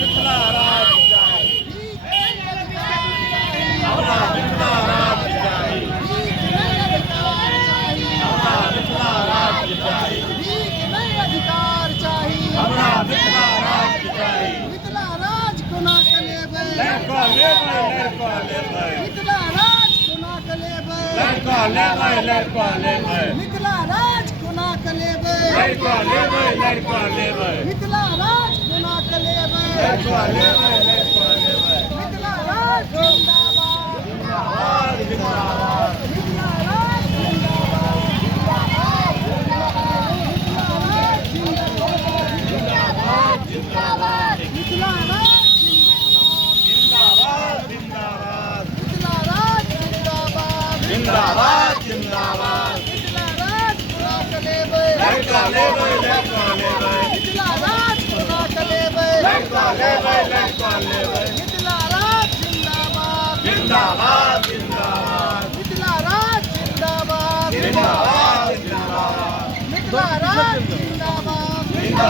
मिथिला राज जाए हमारा मिथिला राज जाए हमारा मिथिला राज जाए अधिकार चाहिए हमारा मिथिला राज जाए मिथिला राज कोना कलेबे लड़का लेबै मिथिला राज कोना कलेबे लड़का लेबै मिथिला राज कोना कलेबे लड़का लेबै मिथिला राज कोना कलेबे लड़का लेबै मिथिला राज जिंदाबाद जिंदाबाद जिंदाबाद मिथिला राज जिंदाबाद जिंदाबाद मिथिला राज जिंदाबाद जिंदाबाद मिथिला राज जिंदाबाद जिंदाबाद जिंदाबाद मिथिला राज कोना कलेबे लड़का लेबै